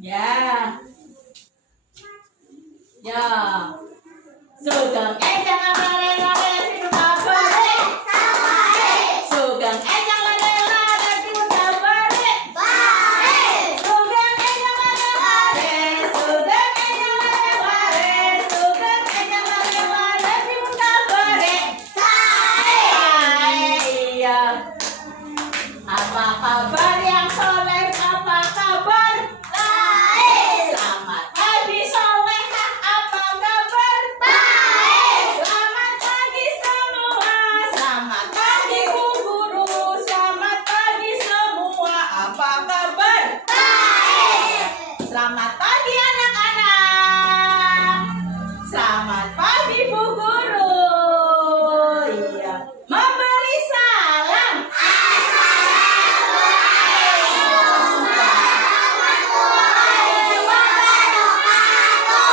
Ya, ya. Sugeng jangan lare-lare minum kabare. Sugeng jangan lare-lare minum kabare. Sugeng jangan lare-lare. Sugeng jangan lare-lare. Sugeng jangan lare-lare minum kabare. Iya. Apa kabar yang soleh? Apa kabar? Selamat pagi soleha. Apa kabar? Selamat pagi semua. Selamat pagi Bu Guru. Selamat pagi semua. Apa kabar? Selamat pagi anak-anak. Selamat pagi Bu Guru. Iya. Memberi salam.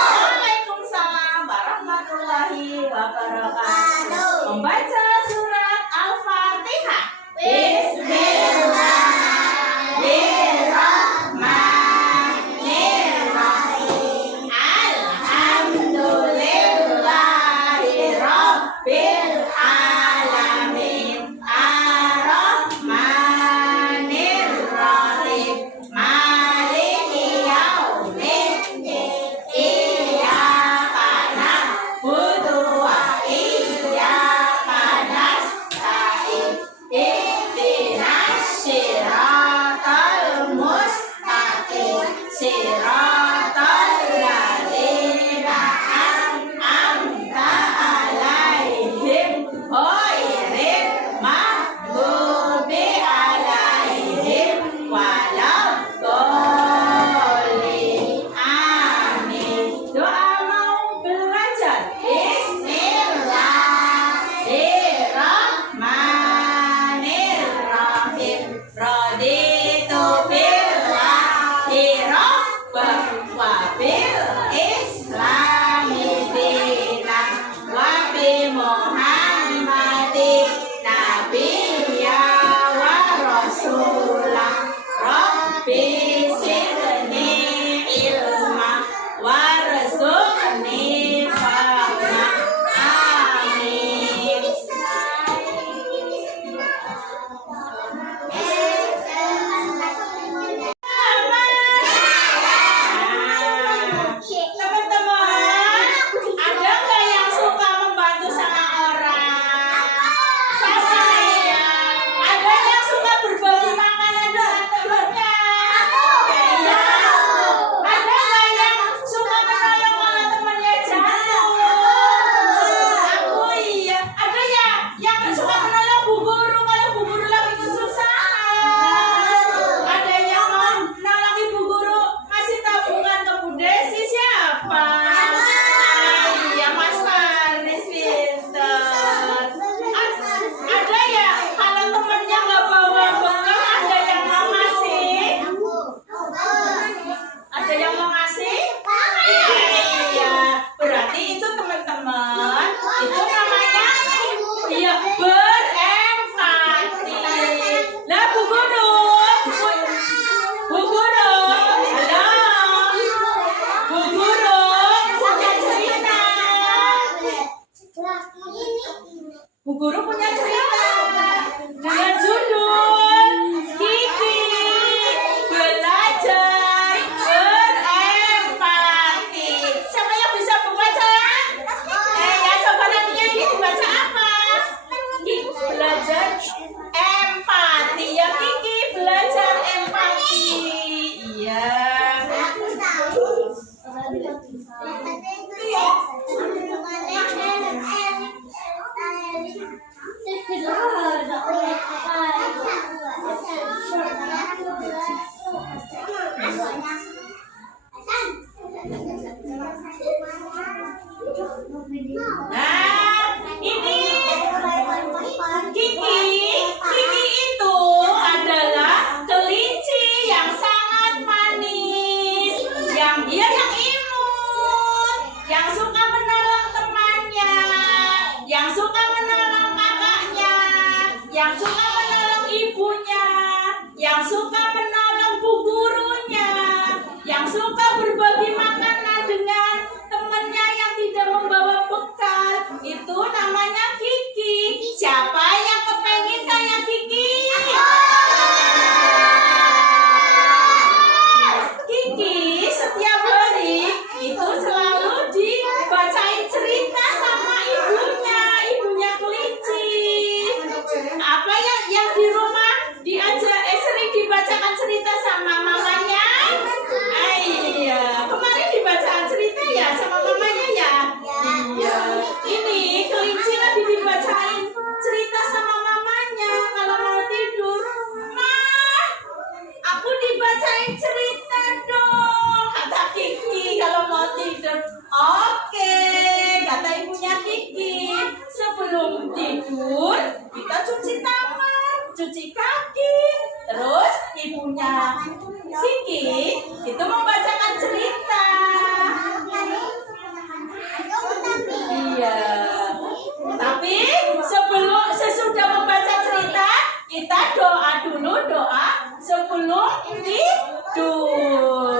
Waalaikumsalam warahmatullahi wabarakatuh. Membaca surat Al-Fatihah. Bismillahirrahmanirrahim. Alhamdulillahirabbil alamin. Ar-Rahmanirrahim. Maliki yaumiddin. Iyyaka na'budu wa iyyaka nasta'in. Ihdinas siratal mustaqim. Siratal ladzina an'amta 'alaihim ghairil maghdubi 'alaihim waladdallin. Amin. Doa mau belajar. Bismillahirrahmanirrahim. Raditu billahi rabban wa bil islami dinan wa bi Muhammadin nabiyya wa rasulah. Rabbi zidni ilma warzuqni fahma. Amin. Teman-teman, ada nggak yang suka membantu sama orang? Siapa ya? Ada yang suka berbagi makanan dengan temannya? Iya. Ada nggak yang suka menolong kalau temannya jatuh? Aku iya. Ada ya yang suka menolong Bu Guru kalau Bu Guru lagi kesusahan? Ada yang mau menolong Ibu Guru ngasih tabungan ke Bu Desi? Siapa? Iya, Mas Manis pinter. Ada ya kalau temennya nggak bawa bekal, ada yang mau ngasih? Ada yang mau ngasih? Iya, berarti itu teman-teman, itu namanya iya berempati. Lah Bu Guru, Bu Guru, halo, Bu Guru punya cerita. Bu Guru punya cerita dengan judul Kiki Belajar Berempati. Itu membacakan cerita. Iya. Tapi sesudah membaca cerita, kita doa dulu, doa sebelum tidur.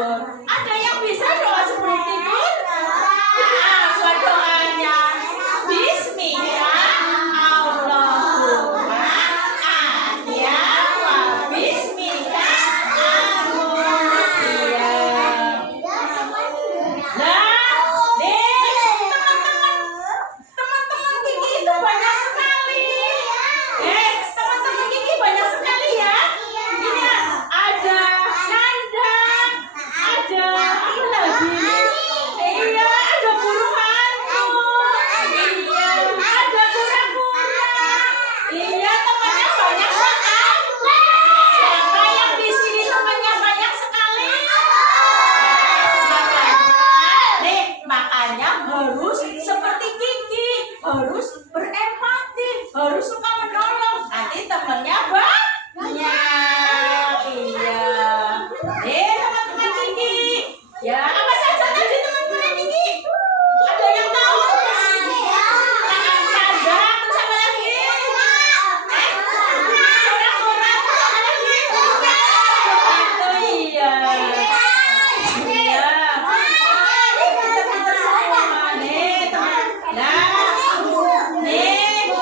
Ada yang bisa doa sebelum tidur? Apa doanya? Bismillah, Allahumma ahya wa bismillah amutiyah. Nah, nih teman-teman Kiki itu banyak sekali. Teman-teman Kiki banyak sekali ya. Ini ada Nanda, ada apa lagi? Iya, ada burung hantu. Iya, ada kura-kura. Iya, temannya banyak sekali. Siapa yang di sini temannya banyak sekali? Makanya harus seperti Kiki, harus berempati, harus suka menolong. Nanti temannya banyak. Iya. Teman-teman Kiki. Ya, apa saja tadi teman-teman Kiki? Ada yang tahu? Ada, terus apa lagi? Kura-kura, terus apa lagi? Oh iya. Iya. Pintar-pintar semua. Nih, teman. Nah, nih,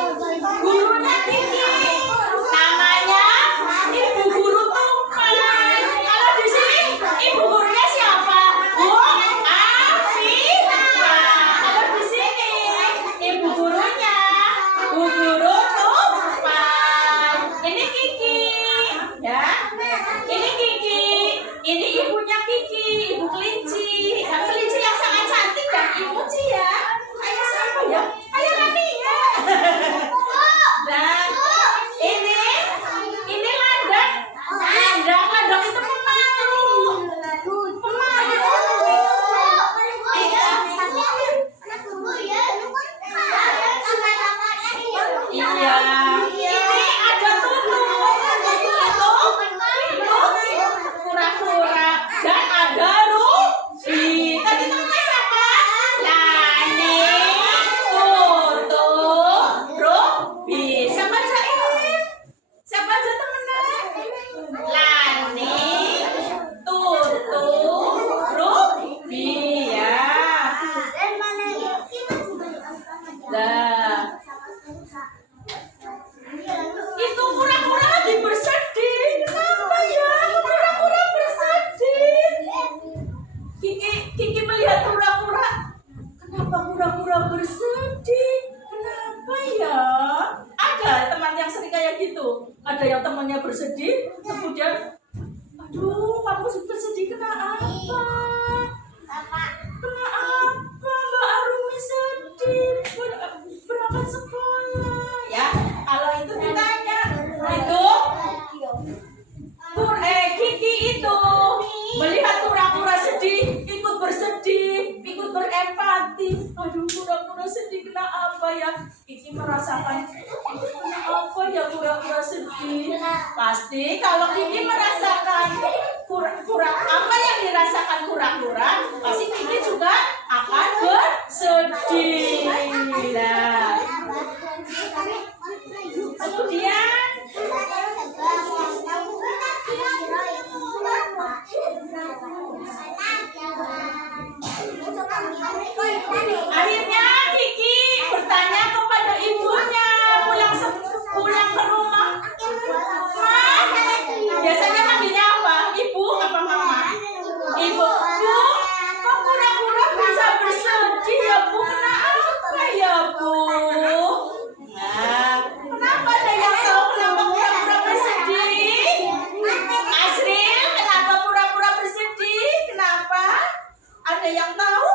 gurunya Kiki. Namanya Ibu Guru Tumpang. Kalau di sini ibu gurunya siapa? Bu Afifah. Kalau di sini ibu gurunya Bu Guru Tumpang. Ini Kiki, ya. Ini Kiki. Ini ibunya Kiki, Ibu Kelinci. Yang kelinci yang sangat cantik dan imut ya. Kayak siapa ya? Kayak Rani ya. Dan ini landak. Landak itu pemalu. Iya. Ini ada tutul. Itu kura-kura dan ada Ruby. Tadi temannya siapa? Lani, Tutul, Ruby. Siapa aja ini? Siapa aja temennya? Lani, Tutul, Ruby ya. Nah, itu kura-kura lagi bersedih. Kenapa ya? Kura-kura bersedih. Kiki melihat kura-kura. Kenapa kura-kura bersedih? Kenapa ya? Ada teman yang sering kayak gitu. Ada yang temannya bersedih, kemudian, aduh, kamu bersedih kenapa? Kenapa Mbak Arumi sedih? Berangkat sekolah. Ya, kalau itu ditanya, itu Kiki itu melihat kura-kura sedih, ikut bersedih, ikut berempati. Aduh, kura-kura sedih kenapa ya? Kiki merasakan apa ya kura-kura sedih. Pasti kalau Kiki merasakan kura-kura apa yang dirasakan kura-kura, pasti Kiki juga akan bersedih. Nah, kemudian akhirnya Kiki bertanya kepada ibunya pulang ke rumah. Biasanya manggilnya apa? Ibu apa mama? Ibu. Bu, kok kura-kura bisa bersedih ya Bu? Kenapa ya Bu? Nah, kenapa ada yang tahu kenapa pura-pura bersedih? Asril, kenapa pura-pura bersedih? Kenapa? Ada yang tahu?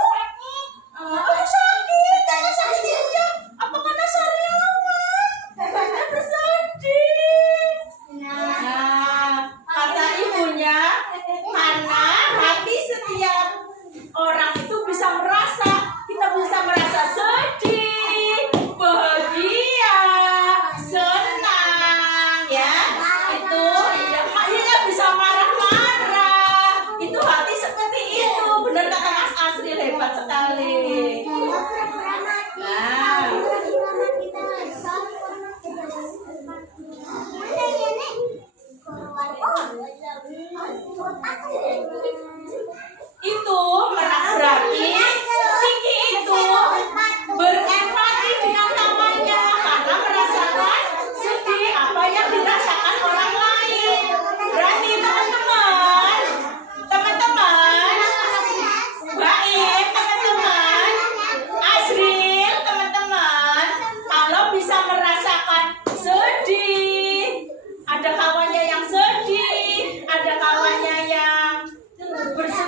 Oh, sakit.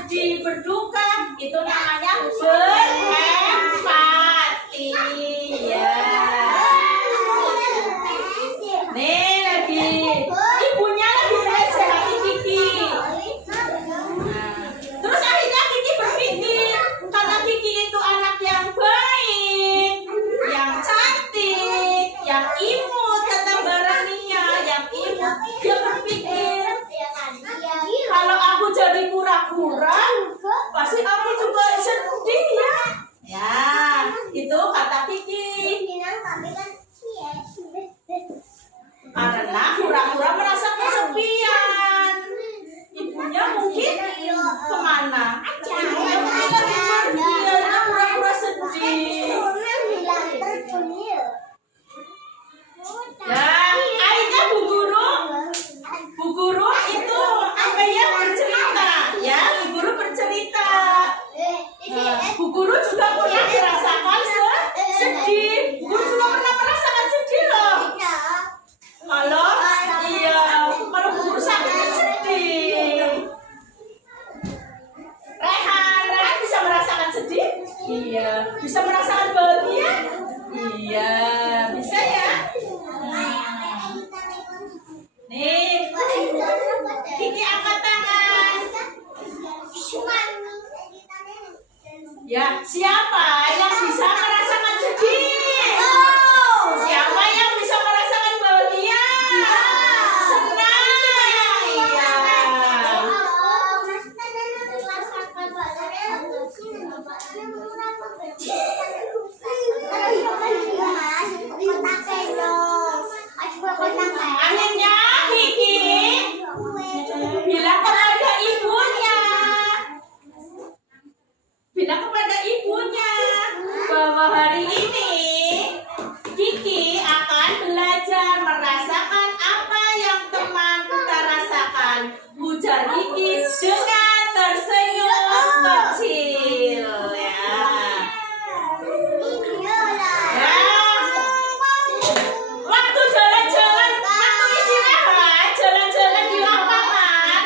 sedih, berduka, itu namanya berempati. Ya. Nih lagi, ibunya lagi menasehati Kiki. Terus akhirnya Kiki berpikir, karena Kiki itu anak yang baik, yang cantik, yang imut, kata Barania, yang imut. Dia berpikir, kalau aku jadi kura-kura, pasti aku juga sedih ya. Ya, itu kata Kiki. Karena kura-kura merasa kesepian. Ibunya mungkin kemana? Ibunya mungkin lagi pergi, ya kura-kura sedih. Ya, akhirnya Bu Guru itu apa ya bercerita, ya Bu Guru bercerita. Bu Guru juga pernah merasakan sedih. Bu Guru juga pernah merasakan sedih loh. Kalau Bu Guru sakit kan sedih. Rehan bisa merasakan sedih? Iya. Bisa merasakan bahagia? Iya, bisa ya. Nih, Kiki angkat tangan. Ya, siapa yang bisa merasakan sedih? Siapa yang bisa merasakan bahagia? Senang. Iya. Akhirnya Kiki bilang kepada ibunya bahwa hari ini Kiki akan belajar merasakan apa yang teman kita rasakan. Ujar Kiki dengan tersenyum kecil. Waktu jalan-jalan, waktu istirahat, jalan-jalan di lapangan,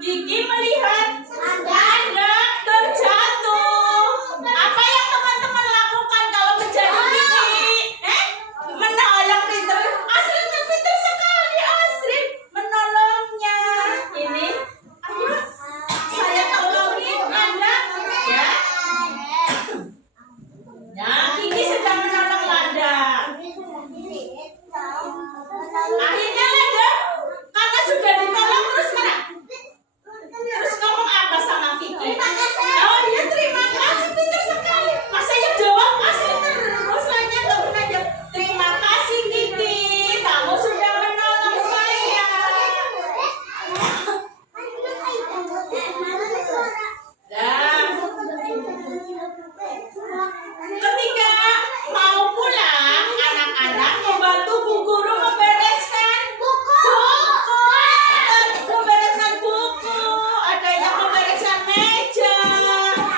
Kiki melihat anak terjatuh. Apa yang teman-teman lakukan kalau menjadi Kiki? Menolong pinter. Asri pinter sekali, Asri menolongnya. Ini, ayo saya tolongin Anda, ya. Nah, Kiki sedang menolong Landa. Akhirnya Landa, karena sudah ditolong terus mana? Terus ngomong apa sama Kiki? Oh dia terima kasih, pintar sekali. Masa yang jawab kasih terus, Landa nggak pernah jawab. Terima kasih Kiki, kamu sudah menolong saya. Ketika mau pulang, anak-anak membantu Bu Guru membereskan buku. Ada yang membereskan meja,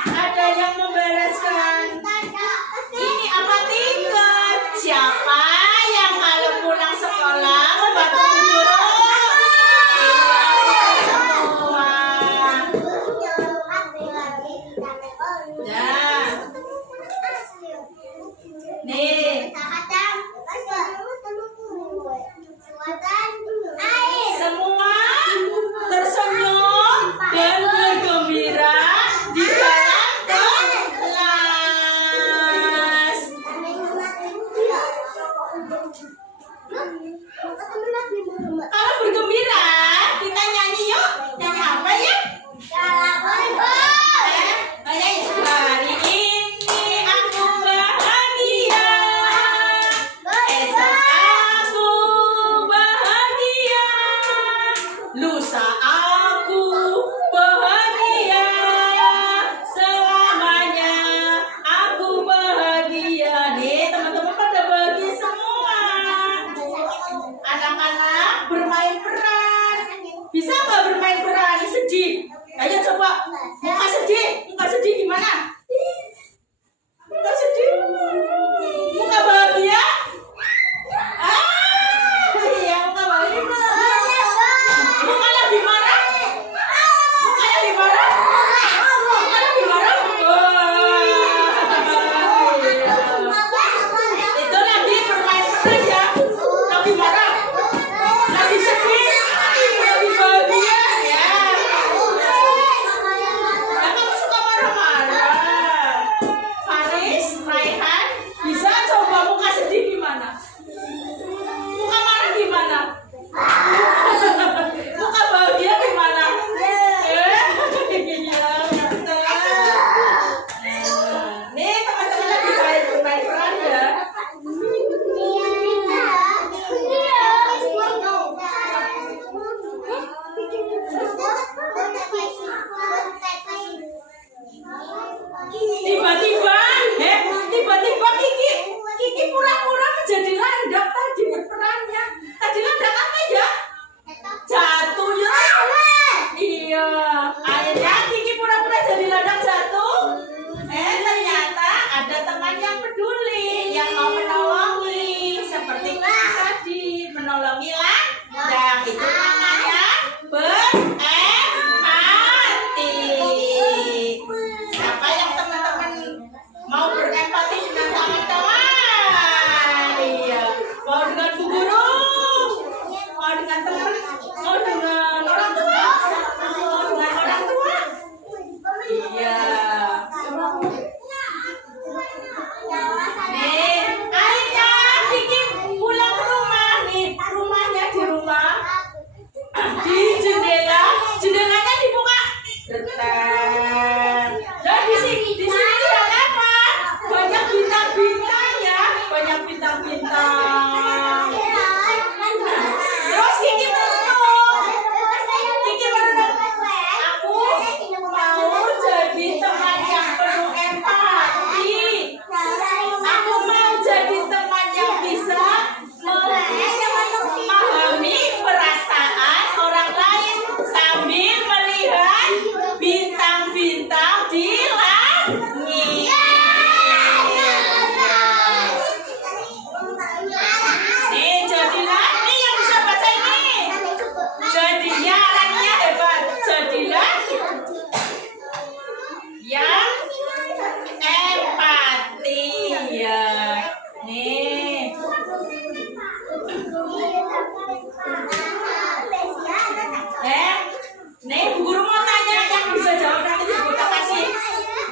ada yang membereskan ini apa tingkat. Siapa yang kalau pulang sekolah membantu Bu Guru? Nih, semua tersenyum dan bergembira di dalam kelas. Kalau bergembira, kita nyanyi yuk. Nyanyi apa ya? Hari ini aku bahagia. Esok aku bahagia. Lusa aku bahagia. Selamanya aku bahagia. Nih teman-teman pada bahagia semua. Anak-anak bermain peran. Bisa nggak bermain peran? Sedih. Ayo coba. Muka sedih gimana? Muka sedih. Muka bahagia. Iya muka bahagia. Muka lagi marah. Muka lagi marah.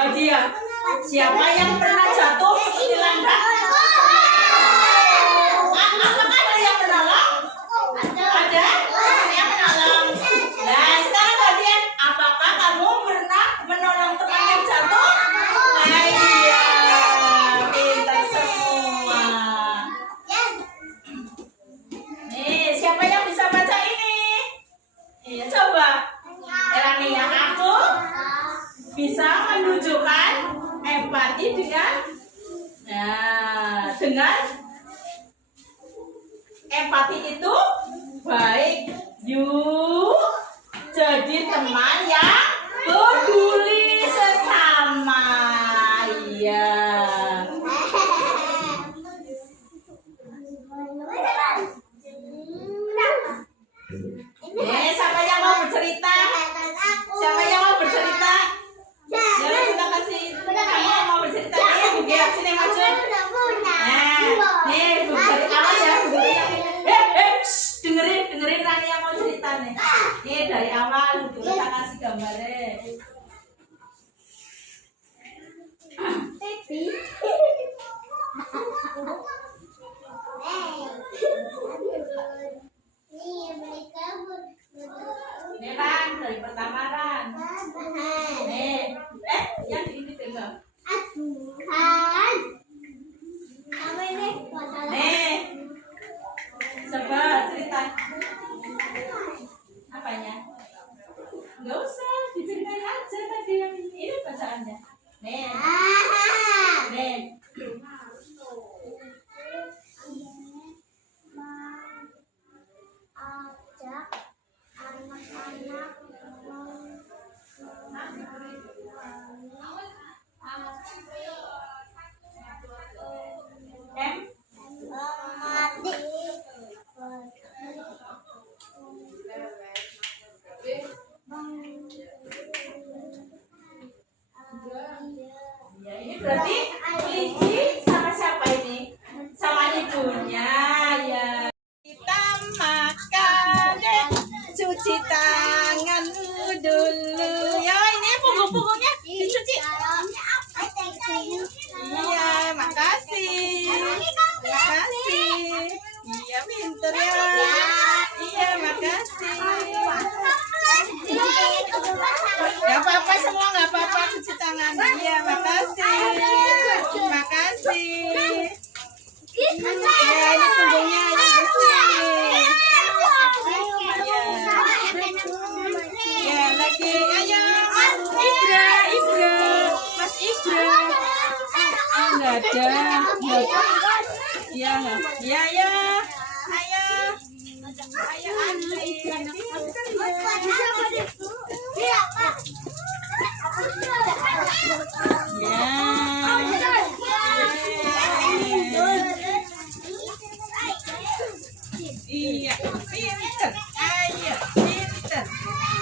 Hadiah. Siapa yang pernah jatuh seperti landak? Apakah ada yang menolong? Ada yang menolong. Nah, sekarang kalian, apakah kamu pernah menolong teman yang jatuh? Nah, iya, pintar semua. Nih, siapa yang bisa baca ini? Iya, coba. Elania, aku bisa menunjukkan empati dengan empati itu baik. Yuk jadi teman yang peduli sesama. Iya. Siapa yang mau bercerita? Siapa yang mau bercerita? Jangan kita kasih. Kamu yang mau bercerita nih, biar sini maju. Nih, dari awal ya. Dengerin Rani yang mau cerita nih. Nih dari awal, kita kasih gambarnya. Nih Ran, dari pertama Ran. Nih, yang ini pegang. Nih, coba cerita. Apanya? Gak usah, diceritain aja tadi yang ini bacaannya. Nih, nih. Ya, ini berarti kelinci sama siapa ini? Sama ibunya ya. Kita makan cuci tangan dulu. Ya, ini punggung-punggungnya dicuci. Iya, makasih. Makasih. Iya, pintar ya. Iya, makasih. Gak apa-apa semua, gak apa-apa cuci tangan. Iya, makasih. Makasih. Ya, ini punggungnya yang bersih. Ya, lagi. Ayo, Ibra. Mas Ibra. Enggak ada. Iya, iya, ya. Ayo. Ayo, Andri. Iya, pinter. Ayo, pinter.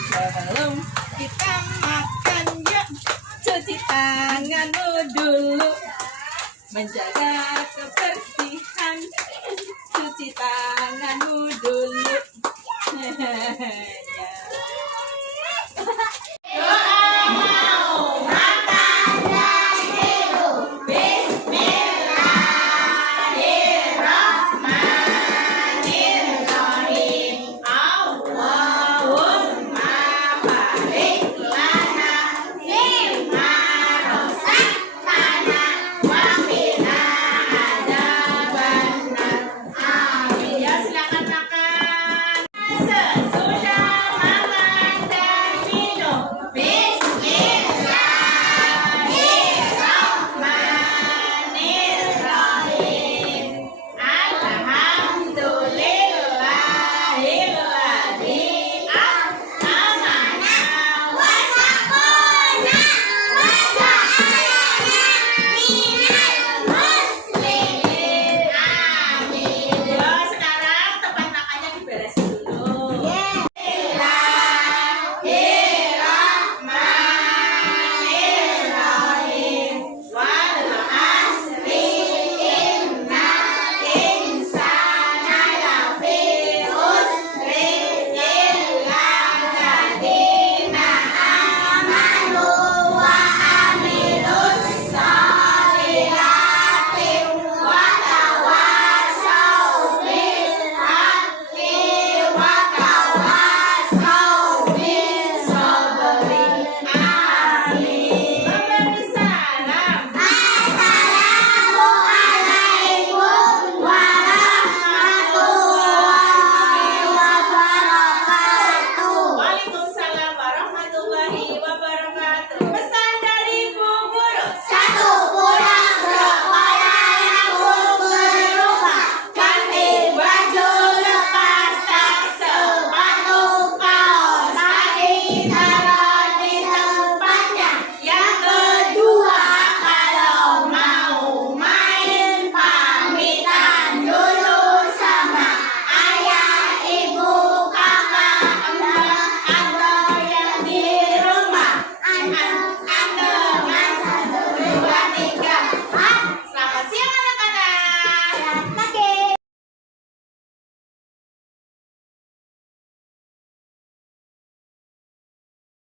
Sebelum kita makan, yuk cuci tanganmu dulu. Menjaga kebersihan, cuci tanganmu dulu.